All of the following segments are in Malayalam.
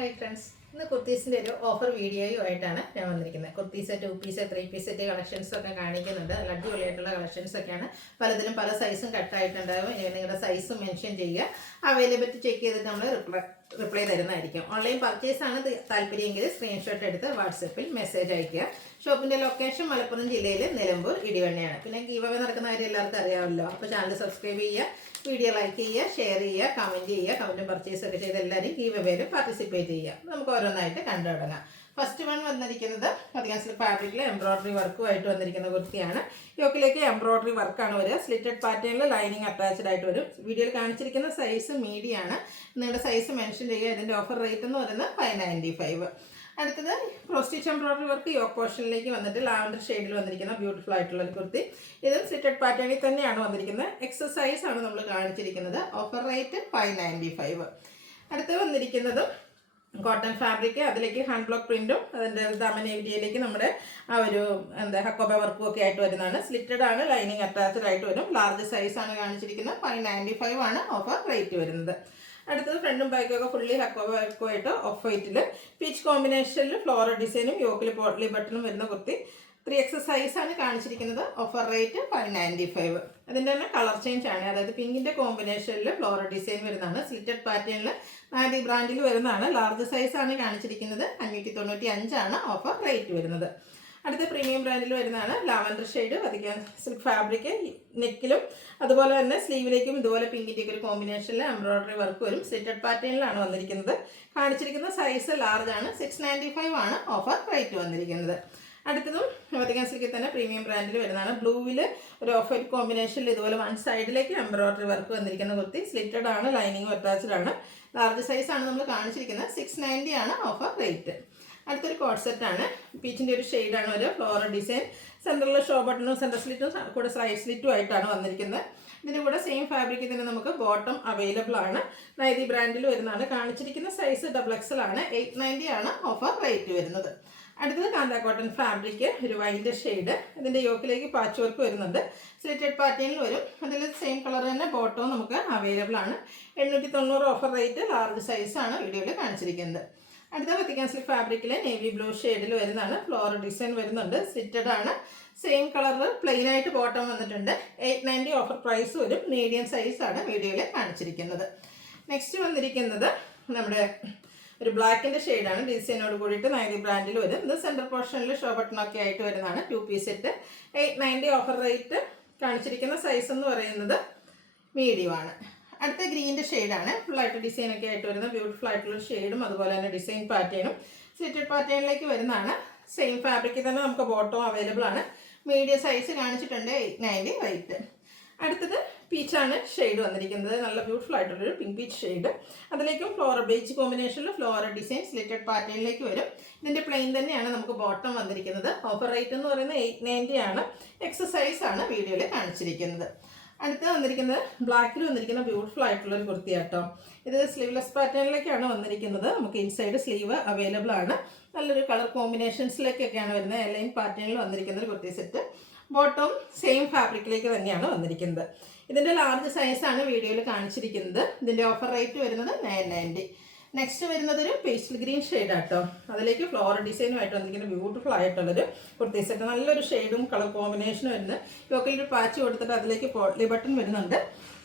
ഹായ് ഫ്രണ്ട്സ്, ഇന്ന് കുർത്തീസിൻ്റെ ഒരു ഓഫർ വീഡിയോയുമായിട്ടാണ് ഞാൻ വന്നിരിക്കുന്നത്. കുർത്തീസ് 2 പീസ് 3 പീസ് സെറ്റ് കളക്ഷൻസൊക്കെ കാണിക്കുന്നുണ്ട്. നല്ല അടിപൊളിയായിട്ടുള്ള കളക്ഷൻസൊക്കെയാണ്. പലതിലും പല സൈസും കട്ടായിട്ടുണ്ടാകും. നിങ്ങളുടെ സൈസും മെൻഷൻ ചെയ്യുക. അവൈലബിലിറ്റി ചെക്ക് ചെയ്തിട്ട് നമ്മൾ റിപ്ലൈ തരുന്നതായിരിക്കും. ഓൺലൈൻ പർച്ചേസാണ് താല്പര്യമെങ്കിൽ സ്ക്രീൻഷോട്ട് എടുത്ത് വാട്സപ്പിൽ മെസ്സേജ് അയയ്ക്കുക. ഷോപ്പിൻ്റെ ലൊക്കേഷൻ മലപ്പുറം ജില്ലയിൽ നിലമ്പൂർ ഇടിവണ്ണയാണ്. പിന്നെ ഗീവ് അവേ നടക്കുന്ന കാര്യം എല്ലാവർക്കും അറിയാമല്ലോ. അപ്പോൾ ചാനൽ സബ്സ്ക്രൈബ് ചെയ്യുക, വീഡിയോ ലൈക്ക് ചെയ്യുക, ഷെയർ ചെയ്യുക, കമൻറ്റ് ചെയ്യുക. കമൻറ്റും പർച്ചേസൊക്കെ ചെയ്ത് എല്ലാവരും ഗീവ് അവേയിൽ പാർട്ടിസിപ്പേറ്റ് ചെയ്യുക. നമുക്ക് ഓരോന്നായിട്ട് കണ്ടു തുടങ്ങാം. ഫസ്റ്റ് വൺ വന്നിരിക്കുന്നത് അധികം സിൽക്ക് ഫാബ്രിക്കിൽ എംബ്രോയ്ഡറി വർക്കുമായിട്ട് വന്നിരിക്കുന്ന കുർത്തിയാണ്. യോക്കിലേക്ക് എംബ്രോയ്ഡറി വർക്കാണ് വരിക. സ്ലിറ്റഡ് പാറ്റേണിൽ ലൈനിങ് അറ്റാച്ച്ഡ് ആയിട്ട് വരും. വീഡിയോയിൽ കാണിച്ചിരിക്കുന്ന സൈസ് മീഡിയമാണ്. നിങ്ങളുടെ സൈസ് മെൻഷൻ ചെയ്യുക. ഇതിൻ്റെ ഓഫർ റേറ്റ് എന്ന് പറയുന്നത് 595. അടുത്തത് cross stitch embroidery work yoke പോർഷനിലേക്ക് വന്നിട്ട് ലാവൻഡർ ഷെയ്ഡിൽ വന്നിരിക്കുന്ന ബ്യൂട്ടിഫുൾ ആയിട്ടുള്ള ഒരു കുർത്തി. ഇതും സ്ലിറ്റഡ് പാറ്റേണിൽ തന്നെയാണ് വന്നിരിക്കുന്നത്. എക്സസൈസ് ആണ് നമ്മൾ കാണിച്ചിരിക്കുന്നത്. Offer rate 595. അടുത്ത് വന്നിരിക്കുന്നത് കോട്ടൺ ഫാബ്രിക്, അതിലേക്ക് ഹാൻഡ് ബ്ലോക്ക് പ്രിന്റും അതിൻ്റെ ദാമൻ ഏരിയയിലേക്ക് നമ്മുടെ ആ ഒരു ഹക്കോബ വർക്കും ഒക്കെ ആയിട്ട് വരുന്നതാണ്. സ്ലിറ്റഡ് ആണ്, ലൈനിങ് അറ്റാച്ച്ഡ് ആയിട്ട് വരും. ലാർജ് സൈസ് ആണ് കാണിച്ചിരിക്കുന്നത്. 595 ആണ് ഓഫർ റേറ്റ് വരുന്നത്. അടുത്തത് ഫ്രണ്ടും ബാക്കൊക്കെ ഫുള്ളി ഹക്കോബ വർക്കുമായിട്ട് ഓഫ് വൈറ്റിൽ പീച്ച് കോമ്പിനേഷനിൽ ഫ്ലോറൽ ഡിസൈനും യോക്കിൽ പോട്ട്ലി ബട്ടണും വരുന്ന കുർത്തി. 3X സൈസാണ് കാണിച്ചിരിക്കുന്നത്. Offer rate 595. അതിൻ്റെ തന്നെ കളർ ചേഞ്ച് ആണ്. അതായത് പിങ്കിൻ്റെ കോമ്പിനേഷനിൽ ഫ്ലോറൽ ഡിസൈൻ വരുന്നതാണ്. സ്ലിറ്റഡ് പാറ്റേണിൽ നാദി ബ്രാൻഡിൽ വരുന്നതാണ്. ലാർജ് സൈസാണ് കാണിച്ചിരിക്കുന്നത്. 595 ആണ് ഓഫർ റേറ്റ് വരുന്നത്. അടുത്ത പ്രീമിയം ബ്രാൻഡിൽ വരുന്നതാണ് ലാവൻഡർ ഷെയ്ഡ്. അധികം സിൽക്ക് ഫാബ്രിക് നെക്കിലും അതുപോലെ തന്നെ സ്ലീവിലേക്കും ഇതുപോലെ പിങ്കിൻ്റെയൊക്കെ ഒരു കോമ്പിനേഷനിൽ എംബ്രോയ്ഡറി വർക്ക് വരും. സ്ലിറ്റഡ് പാറ്റേണിലാണ് വന്നിരിക്കുന്നത്. കാണിച്ചിരിക്കുന്ന സൈസ് ലാർജ് ആണ്. 695 ആണ് ഓഫർ റേറ്റ് വന്നിരിക്കുന്നത്. അടുത്തതും വത്തിക്കാൻ സിൽക്കിൽ തന്നെ പ്രീമിയം ബ്രാൻഡിൽ വരുന്നതാണ്. ബ്ലൂവിൽ ഒരു ഓഫ് വൈറ്റ് കോമ്പിനേഷനിൽ ഇതുപോലെ വൺ സൈഡിലേക്ക് എംബ്രോയ്ഡറി വർക്ക് വന്നിരിക്കുന്ന കുർത്തി. സ്ലിറ്റഡ് ആണ്, ലൈനിങ് അറ്റാച്ച്ഡ് ആണ്. ലാർജ് സൈസാണ് നമ്മൾ കാണിച്ചിരിക്കുന്നത്. 690 ആണ് ഓഫർ റേറ്റ്. അടുത്തൊരു കോഡ് സെറ്റാണ്. പീച്ചിൻ്റെ ഒരു ഷെയ്ഡാണ് ഒരു ഫ്ലോറൽ ഡിസൈൻ. സെൻറ്ററിൽ ഷോ ബട്ടണും സെൻറ്റർ സ്ലിറ്റും കൂടെ സൈഡ് സ്ലിറ്റും ആയിട്ടാണ് വന്നിരിക്കുന്നത്. ഇതിൻ്റെ കൂടെ സെയിം ഫാബ്രിക്കിൽ തന്നെ നമുക്ക് ബോട്ടം അവൈലബിൾ ആണ്. നൈതി ബ്രാൻഡിൽ വരുന്നതാണ്. കാണിച്ചിരിക്കുന്ന സൈസ് XXL ആണ്. 890 ആണ് ഓഫർ റേറ്റ് വരുന്നത്. അടുത്തത് കാന്ത കോട്ടൺ ഫാബ്രിക്, ഒരു വൈറ്റ് ഷെയ്ഡ്. ഇതിൻ്റെ യോക്കിലേക്ക് പാച്ച് വർക്ക് വരുന്നുണ്ട്. സ്ലിറ്റഡ് പാറ്റേണിൽ വരും. അതിൽ സെയിം കളർ തന്നെ ബോട്ടവും നമുക്ക് അവൈലബിൾ ആണ്. 890 ഓഫർ റേറ്റ്. ലാർജ് സൈസാണ് വീഡിയോയിൽ കാണിച്ചിരിക്കുന്നത്. അടുത്ത വത്തിക്കാൻ സിൽക്ക് ഫാബ്രിക്കിൽ നേവി ബ്ലൂ ഷെയ്ഡിൽ വരുന്നതാണ്. ഫ്ലോറൽ ഡിസൈൻ വരുന്നുണ്ട്. സ്ലിറ്റഡ് ആണ്. സെയിം കളറിൽ പ്ലെയിൻ ആയിട്ട് ബോട്ടം വന്നിട്ടുണ്ട്. 890 ഓഫർ പ്രൈസ് വരും. മീഡിയം സൈസാണ് വീഡിയോയിൽ കാണിച്ചിരിക്കുന്നത്. നെക്സ്റ്റ് വന്നിരിക്കുന്നത് നമ്മുടെ ഒരു ബ്ലാക്കിൻ്റെ ഷെയ്ഡാണ്. ഡിസൈനോട് കൂടിയിട്ട് നൈതി ബ്രാൻഡിൽ വരും. ഇത് സെൻറ്റർ പോർഷനിൽ ഷോ ബട്ടണൊക്കെ ആയിട്ട് വരുന്നതാണ്. 2 പീസ് സെറ്റ്. 890 offer rate. കാണിച്ചിരിക്കുന്ന സൈസ് എന്ന് പറയുന്നത് മീഡിയം ആണ്. അടുത്ത ഗ്രീൻ്റെ ഷെയ്ഡാണ്. ഫുള്ളായിട്ട് ഡിസൈനൊക്കെ ആയിട്ട് വരുന്ന ബ്യൂട്ടിഫുൾ ആയിട്ടുള്ള ഷെയ്ഡും അതുപോലെ തന്നെ ഡിസൈൻ പാറ്റേണും സ്ലിറ്റഡ് പാറ്റേണിലേക്ക് വരുന്നതാണ്. സെയിം ഫാബ്രിക്കിൽ തന്നെ നമുക്ക് ബോട്ടവും അവൈലബിൾ ആണ്. മീഡിയം സൈസ് കാണിച്ചിട്ടുണ്ട്. 890 റേറ്റ്. അടുത്തത് പീച്ചാണ് ഷെയ്ഡ് വന്നിരിക്കുന്നത്. നല്ല ബ്യൂട്ടിഫുൾ ആയിട്ടുള്ളൊരു പിങ്ക് പീച്ച് ഷെയ്ഡ്. അതിലേക്കും ഫ്ലോറൽ ബേജ് കോമ്പിനേഷനിൽ ഫ്ലോറൽ ഡിസൈൻ സ്ലിറ്റഡ് പാറ്റേണിലേക്ക് വരും. ഇതിൻ്റെ പ്ലെയിൻ തന്നെയാണ് നമുക്ക് ബോട്ടം വന്നിരിക്കുന്നത്. ഓഫർ റേറ്റ് എന്ന് പറയുന്നത് 890 ആണ്. എക്സസൈസ് ആണ് വീഡിയോയിൽ കാണിച്ചിരിക്കുന്നത്. അടുത്ത് വന്നിരിക്കുന്നത് ബ്ലാക്കിൽ വന്നിരിക്കുന്ന ബ്യൂട്ടിഫുൾ ആയിട്ടുള്ളൊരു കുർത്തി കേട്ടോ. ഇത് സ്ലീവ്ലെസ് പാറ്റേണിലേക്കാണ് വന്നിരിക്കുന്നത്. നമുക്ക് ഇൻസൈഡ് സ്ലീവ് അവൈലബിൾ ആണ്. നല്ലൊരു കളർ കോമ്പിനേഷൻസിലേക്കൊക്കെയാണ് വരുന്നത്. ലൈൻ പാറ്റേണിൽ വന്നിരിക്കുന്ന ഒരു കുർത്തി സെറ്റ്. ബോട്ടം സെയിം ഫാബ്രിക്കിലേക്ക് തന്നെയാണ് വന്നിരിക്കുന്നത്. ഇതിൻ്റെ ലാർജ് സൈസാണ് വീഡിയോയിൽ കാണിച്ചിരിക്കുന്നത്. ഇതിൻ്റെ ഓഫർ റേറ്റ് വരുന്നത് 990. നെക്സ്റ്റ് വരുന്നത് ഒരു പേസ്റ്റൽ ഗ്രീൻ ഷെയ്ഡ് ആട്ടോ. അതിലേക്ക് ഫ്ലോറൽ ഡിസൈനുമായിട്ട് വന്നിരിക്കുന്ന ബ്യൂട്ടിഫുൾ ആയിട്ടുള്ളൊരു കുർത്തി സെറ്റ്. നല്ലൊരു ഷെയ്ഡും കളർ കോമ്പിനേഷനും വരുന്നത്. യോക്കിലൊരു പാച്ച് കൊടുത്തിട്ട് അതിലേക്ക് പോട്ട്ലി ബട്ടൺ വരുന്നുണ്ട്.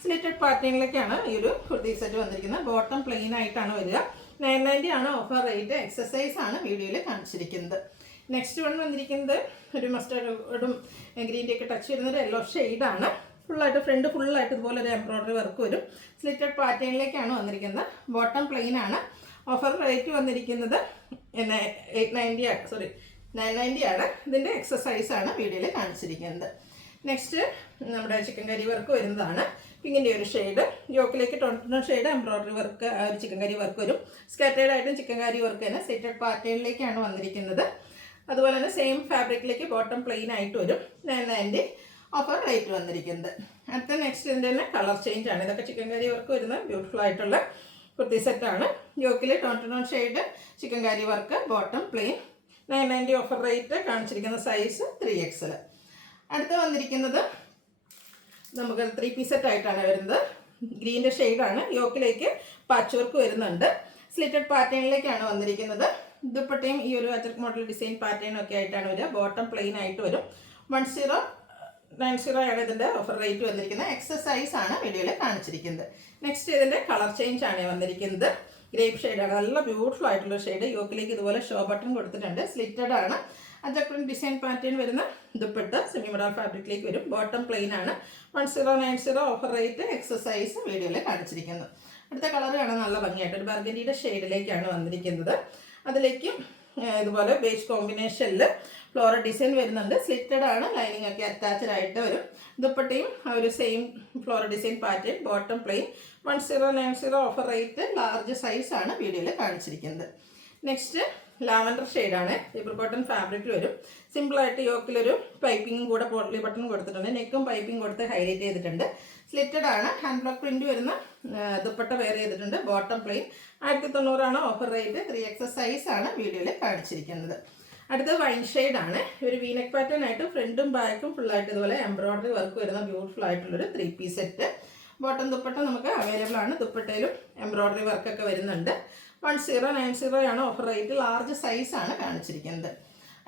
സ്ലിറ്റഡ് പാറ്റേണിലേക്കാണ് ഈ ഒരു കുർത്തി സെറ്റ് വന്നിരിക്കുന്നത്. ബോട്ടം പ്ലെയിൻ ആയിട്ടാണ് വരിക. 990 ആണ് ഓഫർ റേറ്റ്. എക്സസൈസ് ആണ് വീഡിയോയിൽ കാണിച്ചിരിക്കുന്നത്. നെക്സ്റ്റ് വൺ വന്നിരിക്കുന്നത് ഒരു മസ്റ്റർഡും ഗ്രീൻ്റെ ഒക്കെ ടച്ച് വരുന്നൊരു യെല്ലോ ഷെയ്ഡാണ്. ഫുള്ളായിട്ട് ഫ്രണ്ട് ഫുള്ളായിട്ട് ഇതുപോലെ ഒരു എംബ്രോയ്ഡറി വർക്ക് വരും. സ്ലിറ്റഡ് പാറ്റേണിലേക്കാണ് വന്നിരിക്കുന്നത്. ബോട്ടം പ്ലെയിൻ ആണ്. ഓഫർ റേറ്റ് വന്നിരിക്കുന്നത് 990 ആണ്. ഇതിൻ്റെ എക്സസൈസ് ആണ് വീഡിയോയിൽ കാണിച്ചിരിക്കുന്നത്. നെക്സ്റ്റ് നമ്മുടെ ചിക്കൻ കറി വർക്ക് വരുന്നതാണ്. പിങ്കിൻ്റെ ഒരു ഷെയ്ഡ്. യോക്കിലേക്ക് ടൊണ്ടോ ഷെയ്ഡ് എംബ്രോയ്ഡറി വർക്ക് ഒരു ചിക്കൻ കറി വർക്ക് വരും. സ്കാറ്റേഡ് ആയിട്ടും ചിക്കൻ കറി വർക്ക് തന്നെ സ്ലിറ്റഡ് പാറ്റേണിലേക്കാണ് വന്നിരിക്കുന്നത്. അതുപോലെ തന്നെ സെയിം ഫാബ്രിക്കിലേക്ക് ബോട്ടം പ്ലെയിൻ ആയിട്ട് വരും. 990 ഓഫർ റേറ്റ് വന്നിരിക്കുന്നത്. അടുത്ത നെക്സ്റ്റ് ഇതിൻ്റെ തന്നെ കളർ ചേഞ്ച് ആണ്. ഇതൊക്കെ ചിക്കൻ കറി വർക്ക് വരുന്ന ബ്യൂട്ടിഫുൾ ആയിട്ടുള്ള കുർത്തി സെറ്റാണ്. യോക്കിൽ tone shade chikankari work, bottom plain. 990 offer rate. കാണിച്ചിരിക്കുന്ന സൈസ് 3XL. അടുത്ത് വന്നിരിക്കുന്നത് നമുക്ക് 3 പീസ് സെറ്റ് ആയിട്ടാണ് വരുന്നത്. ഗ്രീൻ്റെ ഷെയ്ഡാണ്. യോക്കിലേക്ക് പാച്ച് വർക്ക് വരുന്നുണ്ട്. സ്ലിറ്റഡ് പാറ്റേണിലേക്കാണ് വന്നിരിക്കുന്നത്. ദുപ്പട്ടയും ഈ ഒരു അജർക്ക് മോഡൽ ഡിസൈൻ പാറ്റേൺ ഒക്കെ ആയിട്ടാണ് വരിക. ബോട്ടം പ്ലെയിൻ ആയിട്ട് വരും. 1090 ആണ് ഇതിൻ്റെ ഓഫർ റേറ്റ് വന്നിരിക്കുന്നത്. എക്സസൈസ് ആണ് വീഡിയോയിൽ കാണിച്ചിരിക്കുന്നത്. നെക്സ്റ്റ് ഇതിൻ്റെ കളർ ചേഞ്ച് ആണ് വന്നിരിക്കുന്നത്. ഗ്രേപ്പ് ഷെയ്ഡാണ്, നല്ല ബ്യൂട്ടിഫുൾ ആയിട്ടുള്ള ഷെയ്ഡ്. യോക്കിലേക്ക് ഇതുപോലെ ഷോ ബട്ടൺ കൊടുത്തിട്ടുണ്ട്. സ്ലിറ്റഡ് ആണ്. അജർക്ക് പ്രിന്റ് ഡിസൈൻ പാറ്റേൺ വരുന്ന ദുപ്പട്ട സെമി മോഡൽ ഫാബ്രിക്കിലേക്ക് വരും. ബോട്ടം പ്ലെയിൻ ആണ്. 1090 ഓഫർ റേറ്റ്. എക്സസൈസ് വീഡിയോയിൽ കാണിച്ചിരിക്കുന്നു. അടുത്ത കളർ കാണാൻ നല്ല ഭംഗിയായിട്ട് ഒരു ബർഗൻഡിയുടെ ഷെയ്ഡിലേക്കാണ് വന്നിരിക്കുന്നത്. അതിലേക്ക് ഇതുപോലെ ബേജ് കോമ്പിനേഷനിൽ ഫ്ലോറൽ ഡിസൈൻ വരുന്നുണ്ട്. സ്ലിറ്റഡ് ആണ്. ലൈനിങ് ഒക്കെ അറ്റാച്ച്ഡ് ആയിട്ട് വരും. ദുപ്പട്ടയും ആ ഒരു same floral design pattern. Bottom plain. 1090 offer rate. Large size ആണ് വീഡിയോയിൽ കാണിച്ചിരിക്കുന്നത്. നെക്സ്റ്റ് ലാവൻഡർ ഷെയ്ഡാണ്. പേപ്പർ കോട്ടൺ ഫാബ്രിക്കിൽ വരും. സിമ്പിളായിട്ട് യോക്കിലൊരു പൈപ്പിങ്ങും കൂടെ പോട്ട്ലി ബട്ടൺ കൊടുത്തിട്ടുണ്ട്. നെക്കും പൈപ്പിംഗ് കൊടുത്ത് ഹൈലൈറ്റ് ചെയ്തിട്ടുണ്ട്. സ്ലിറ്റഡ് ആണ്. ഹാൻഡ് ബ്ലോക്ക് പ്രിന്റ് വരുന്ന ദുപ്പട്ട വെയർ ചെയ്തിട്ടുണ്ട്. Bottom plain. 1090 offer rate. 3X size ആണ് വീഡിയോയിൽ കാണിച്ചിരിക്കുന്നത്. അടുത്ത വൈൻ ഷെയ്ഡാണ്. ഒരു വീനെക്ക് പാറ്റേൺ ആയിട്ട് ഫ്രണ്ടും ബാക്കും ഫുള്ളായിട്ട് ഇതുപോലെ എംബ്രോയിഡറി വർക്ക് വരുന്ന ബ്യൂട്ടിഫുൾ ആയിട്ടുള്ളൊരു 3 പീസ് സെറ്റ്. ബോട്ടം ദുപ്പട്ട നമുക്ക് അവൈലബിൾ ആണ്. ദുപ്പട്ടയിലും എംബ്രോയിഡറി വർക്കൊക്കെ വരുന്നുണ്ട്. 1090 ആണ് ഓഫർ റേറ്റ്. ലാർജ് സൈസ് ആണ് കാണിച്ചിരിക്കുന്നത്.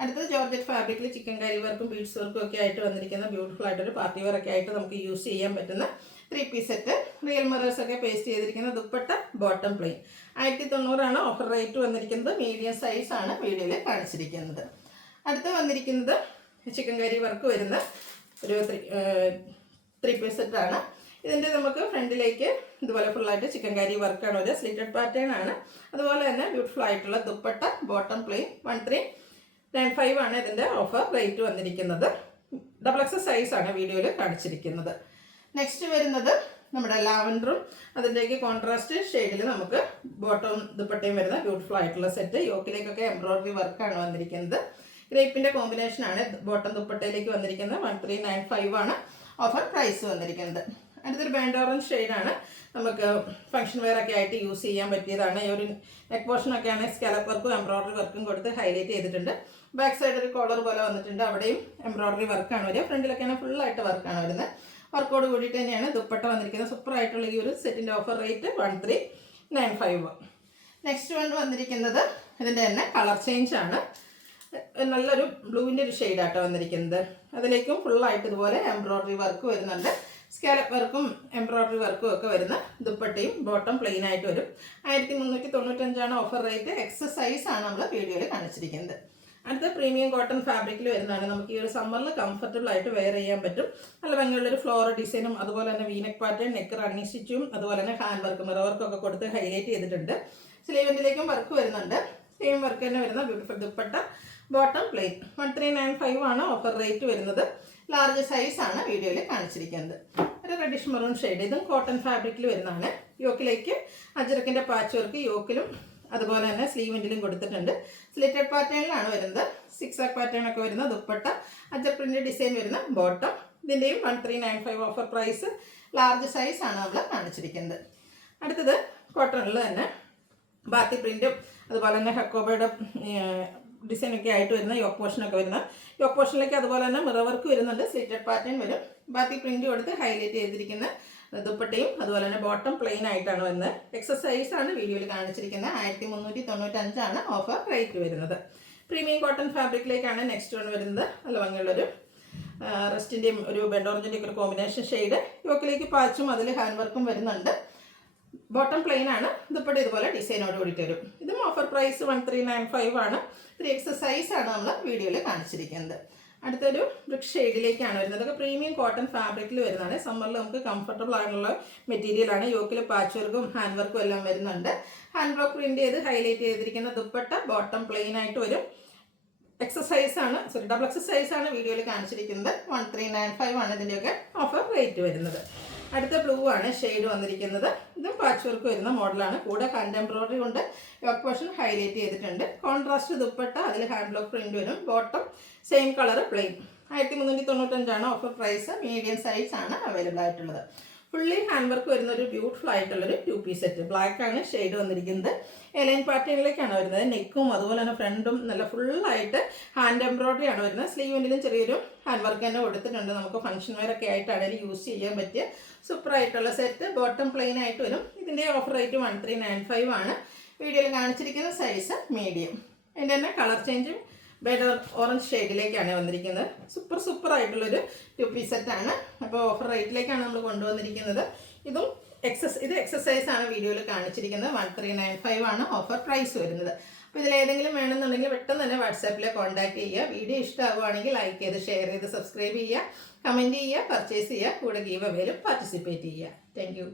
അടുത്തത് ജോർജറ്റ് ഫാബ്രിക്കിൽ ചിക്കൻ കറി വർക്കും ബീഡ്സ് വർക്കും ഒക്കെ ആയിട്ട് വന്നിരിക്കുന്ന ബ്യൂട്ടിഫുൾ ആയിട്ടൊരു പാർട്ടി വെയർ ഒക്കെ ആയിട്ട് നമുക്ക് യൂസ് ചെയ്യാൻ പറ്റുന്ന 3 പീസ് സെറ്റ്. റിയൽ മിറേഴ്സ് ഒക്കെ പേസ്റ്റ് ചെയ്തിരിക്കുന്ന dupatta. Bottom plain. 1090 offer rate വന്നിരിക്കുന്നത്. മീഡിയം സൈസ് ആണ് വീഡിയോയിൽ കാണിച്ചിരിക്കുന്നത്. അടുത്ത് വന്നിരിക്കുന്നത് ചിക്കൻ കറി വർക്ക് വരുന്ന ഒരു 3 പീസ് സെറ്റാണ്. ഇതിൻ്റെ നമുക്ക് ഫ്രണ്ടിലേക്ക് ഇതുപോലെ ഫുള്ളായിട്ട് ചിക്കൻ കറി വർക്കാണ്. ഒരു സ്ലിറ്റഡ് പാറ്റേൺ ആണ്. അതുപോലെ തന്നെ ബ്യൂട്ടിഫുൾ ആയിട്ടുള്ള ദുപ്പട്ട. Bottom plain. 1395 ആണ് ഇതിൻ്റെ ഓഫർ റേറ്റ് വന്നിരിക്കുന്നത്. XXL സൈസ് ആണ് വീഡിയോയിൽ കാണിച്ചിരിക്കുന്നത്. നെക്സ്റ്റ് വരുന്നത് നമ്മുടെ ലാവൻഡറും അതിൻ്റെയൊക്കെ കോൺട്രാസ്റ്റ് ഷെയ്ഡിൽ നമുക്ക് ബോട്ടം ദുപ്പട്ടയും വരുന്ന ബ്യൂട്ടിഫുൾ ആയിട്ടുള്ള സെറ്റ്. യോക്കിലേക്കൊക്കെ എംബ്രോയിഡറി വർക്കാണ് വന്നിരിക്കുന്നത്. ഗ്രേപ്പിൻ്റെ കോമ്പിനേഷനാണ് ബോട്ടം ദുപ്പട്ടയിലേക്ക് വന്നിരിക്കുന്നത്. 1395 ആണ് ഓഫർ പ്രൈസ് വന്നിരിക്കുന്നത്. അടുത്തൊരു ബാൻഡ് ഓറഞ്ച് ഷെയ്ഡാണ്. നമുക്ക് ഫംഗ്ഷൻ വെയർ ഒക്കെ ആയിട്ട് യൂസ് ചെയ്യാൻ പറ്റിയതാണ്. ഈ ഒരു നെക്ക് പോർഷനൊക്കെയാണ് സ്കാലപ്പ് വർക്കും എംബ്രോയിഡറി വർക്കും കൊടുത്ത് ഹൈലൈറ്റ് ചെയ്തിട്ടുണ്ട്. ബാക്ക് സൈഡ് ഒരു കോളർ പോലെ വന്നിട്ടുണ്ട്. അവിടെയും എംബ്രോയിഡറി വർക്കാണ് വരിക. ഫ്രണ്ടിലൊക്കെയാണ് ഫുള്ളായിട്ട് വർക്കാണ് വരുന്നത്. വർക്കോട് കൂടിയിട്ട് തന്നെയാണ് ദുപ്പട്ട വന്നിരിക്കുന്നത്. സൂപ്പറായിട്ടുള്ള ഈ ഒരു സെറ്റിൻ്റെ ഓഫർ റേറ്റ് 1395. നെക്സ്റ്റ് വന്നിരിക്കുന്നത് ഇതിൻ്റെ തന്നെ കളർ ചേഞ്ച് ആണ്. നല്ലൊരു ബ്ലൂവിൻ്റെ ഒരു ഷെയ്ഡാട്ടോ വന്നിരിക്കുന്നത്. അതിലേക്കും ഫുള്ളായിട്ട് ഇതുപോലെ എംബ്രോയിഡറി വർക്ക് വരുന്നുണ്ട്. സ്കാലപ്പ് വർക്കും എംബ്രോയിഡറി വർക്കും ഒക്കെ വരുന്ന ദുപ്പട്ടയും ബോട്ടം പ്ലെയിൻ ആയിട്ട് വരും. 1395 ഓഫർ റേറ്റ്. എക്സസൈസ് ആണ് നമ്മൾ വീഡിയോയിൽ കാണിച്ചിരിക്കുന്നത്. അടുത്ത പ്രീമിയം കോട്ടൺ ഫാബ്രിക്കിൽ വരുന്നതാണ്. നമുക്ക് ഈ ഒരു സമ്മറിൽ കംഫർട്ടബിൾ ആയിട്ട് വെയർ ചെയ്യാൻ പറ്റും. നല്ല ഭംഗിയുള്ളൊരു ഫ്ലോറൽ ഡിസൈനും അതുപോലെ തന്നെ വീനെക്ക് പാറ്റേൺ, നെക്ക് റണ്ണിങ് സ്റ്റിച്ചും അതുപോലെ തന്നെ ഹാൻഡ് വർക്കും മിറർ വർക്കും ഒക്കെ കൊടുത്ത് ഹൈലൈറ്റ് ചെയ്തിട്ടുണ്ട്. സ്ലീവിൻ്റിലേക്കും വർക്ക് വരുന്നുണ്ട്. സെയിം വർക്ക് തന്നെ വരുന്ന ബ്യൂട്ടിഫുൾ ദുപ്പട്ട. Bottom plain. 1395 ആണ് ഓഫർ റേറ്റ് വരുന്നത്. ലാർജ് സൈസ് ആണ് വീഡിയോയിൽ കാണിച്ചിരിക്കുന്നത്. ഒരു റെഡിഷ് മെറൂൺ ഷെയ്ഡ്. ഇതും കോട്ടൺ ഫാബ്രിക്കിൽ വരുന്നതാണ്. യോക്കിലേക്ക് അജറക്കിൻ്റെ പാച്ച് വർക്ക് യോക്കിലും അതുപോലെ തന്നെ സ്ലീവിൻ്റിലും കൊടുത്തിട്ടുണ്ട്. സ്ലിറ്റഡ് പാറ്റേണിലാണ് വരുന്നത്. 6 പാറ്റേൺ ഒക്കെ വരുന്ന ദുപ്പട്ട. അജർക്ക് പ്രിന്റ് ഡിസൈൻ വരുന്ന ബോട്ടം. ഇതിൻ്റെയും 1395 ഓഫർ പ്രൈസ്. ലാർജ് സൈസ് ആണ് നമ്മൾ കാണിച്ചിരിക്കുന്നത്. അടുത്തത് കോട്ടണിൽ തന്നെ ബാത്തി പ്രിന്റും അതുപോലെ തന്നെ ഹക്കോബയുടെ ഡിസൈനൊക്കെ ആയിട്ട് വരുന്ന യോക്ക് പോർഷനൊക്കെ വരുന്ന യോക്ക് പോർഷനിലേക്ക് അതുപോലെ തന്നെ മിറർ വർക്ക് വരുന്നുണ്ട്. സ്ലിറ്റഡ് പാറ്റേൺ വരും. ബാത്തി പ്രിന്റ് കൊടുത്ത് ഹൈലൈറ്റ് ചെയ്തിരിക്കുന്ന ദുപ്പട്ടയും അതുപോലെ തന്നെ ബോട്ടം പ്ലെയിൻ ആയിട്ടാണ് വരുന്നത്. എക്സസൈസ് ആണ് വീഡിയോയിൽ കാണിച്ചിരിക്കുന്നത്. 1395 ആണ് ഓഫർ റേറ്റ് വരുന്നത്. പ്രീമിയം കോട്ടൺ ഫാബ്രിക്കിലേക്കാണ് നെക്സ്റ്റ് വൺ വരുന്നത്. നല്ല ഭംഗിയുള്ളൊരു റെസ്റ്റിൻ്റെയും ഒരു ബെഡ് ഓറഞ്ചിൻ്റെയും ഒക്കെ ഒരു കോമ്പിനേഷൻ ഷെയ്ഡ്. യോക്കിലേക്ക് പാച്ചും അതിൽ ഹാൻഡ് വർക്കും വരുന്നുണ്ട്. ബോട്ടം പ്ലെയിൻ ആണ്. ദുപ്പട്ട ഇതുപോലെ ഡിസൈനോട് കൂടിയിട്ട് വരും. ഇതും ഓഫർ പ്രൈസ് 1395 ആണ്. 3X സൈസ് ആണ് നമ്മൾ വീഡിയോയിൽ കാണിച്ചിരിക്കുന്നത്. അടുത്തൊരു ബ്രിക്ക് ഷെയ്ഡിലേക്കാണ് വരുന്നത്. അതൊക്കെ പ്രീമിയം കോട്ടൺ ഫാബ്രിക്കിൽ വരുന്നതാണ്. സമ്മറിൽ നമുക്ക് കംഫർട്ടബിൾ ആയിട്ടുള്ള മെറ്റീരിയലാണ്. യോക്കിൽ പാച്ച് വർക്കും ഹാൻഡ് വർക്കും എല്ലാം വരുന്നുണ്ട്. ഹാൻഡ് വർക്ക് പ്രിന്റ് ചെയ്ത് ഹൈലൈറ്റ് ചെയ്തിരിക്കുന്ന ദുപ്പട്ട. ബോട്ടം പ്ലെയിൻ ആയിട്ട് വരും. XXL സൈസ് ആണ് വീഡിയോയിൽ കാണിച്ചിരിക്കുന്നത്. 1395 ആണ് ഇതിൻ്റെയൊക്കെ ഓഫർ റേറ്റ് വരുന്നത്. അടുത്ത ബ്ലൂ ആണ് ഷെയ്ഡ് വന്നിരിക്കുന്നത്. ഇതും പാച്ച് വർക്ക് വരുന്ന മോഡലാണ്. കൂടെ ഹാൻഡ് എംബ്രോയിഡറി കൊണ്ട് യോക്ക് പോർഷൻ ഹൈലൈറ്റ് ചെയ്തിട്ടുണ്ട്. കോൺട്രാസ്റ്റ് ദുപ്പട്ട. അതിൽ ഹാൻഡ് ബ്ലോക്ക് പ്രിന്റ് വരും. Bottom same colour plain. 1395 ആണ് ഓഫർ പ്രൈസ്. മീഡിയം സൈസ് ആണ് അവൈലബിൾ ആയിട്ടുള്ളത്. ഫുള്ളി ഹാൻഡ് വർക്ക് വരുന്ന ഒരു ബ്യൂട്ടിഫുൾ ആയിട്ടുള്ളൊരു 2 പീസ് സെറ്റ്. ബ്ലാക്ക് ആണ് ഷെയ്ഡ് വന്നിരിക്കുന്നത്. എലൈൻ പാറ്റേണിലേക്കാണ് വരുന്നത്. നെക്കും അതുപോലെ തന്നെ ഫ്രണ്ടും നല്ല ഫുള്ളായിട്ട് ഹാൻഡ് എംബ്രോയിഡറി ആണ് വരുന്നത്. സ്ലീവിൻ്റിലും ചെറിയൊരു ഹാൻഡ് വർക്ക് തന്നെ കൊടുത്തിട്ടുണ്ട്. നമുക്ക് ഫംഗ്ഷൻ വെയർ ഒക്കെ ആയിട്ടാണെങ്കിൽ യൂസ് ചെയ്യാൻ പറ്റിയ സൂപ്പർ ആയിട്ടുള്ള സെറ്റ്. ബോട്ടം പ്ലെയിൻ ആയിട്ട് വരും. ഇതിൻ്റെ ഓഫർ റേറ്റ് 1395 ആണ്. വീഡിയോയിൽ കാണിച്ചിരിക്കുന്ന സൈസ് മീഡിയം. അതിൻ്റെ തന്നെ കളർ ചേഞ്ചും ബെഡ് ഓറഞ്ച് ഷെയ്ഡിലേക്കാണ് വന്നിരിക്കുന്നത്. സൂപ്പർ ആയിട്ടുള്ളൊരു 2 പീസ് സെറ്റാണ്. അപ്പോൾ ഓഫർ റേറ്റിലേക്കാണ് നമ്മൾ കൊണ്ടുവന്നിരിക്കുന്നത്. ഇത് എക്സസൈസ് ആണ് വീഡിയോയിൽ കാണിച്ചിരിക്കുന്നത്. 1395 ആണ് ഓഫർ പ്രൈസ് വരുന്നത്. അപ്പോൾ ഇതിലേതെങ്കിലും വേണമെന്നുണ്ടെങ്കിൽ പെട്ടെന്ന് തന്നെ വാട്സാപ്പിൽ കോൺടാക്ട് ചെയ്യുക. വീഡിയോ ഇഷ്ടമാകുവാണെങ്കിൽ ലൈക്ക് ചെയ്ത് ഷെയർ ചെയ്ത് സബ്സ്ക്രൈബ് ചെയ്യുക, കമൻറ്റ് ചെയ്യുക, പർച്ചേസ് ചെയ്യുക, കൂടെ ഗീവ് അവേയിലും പാർട്ടിസിപ്പേറ്റ് ചെയ്യുക. Thank you.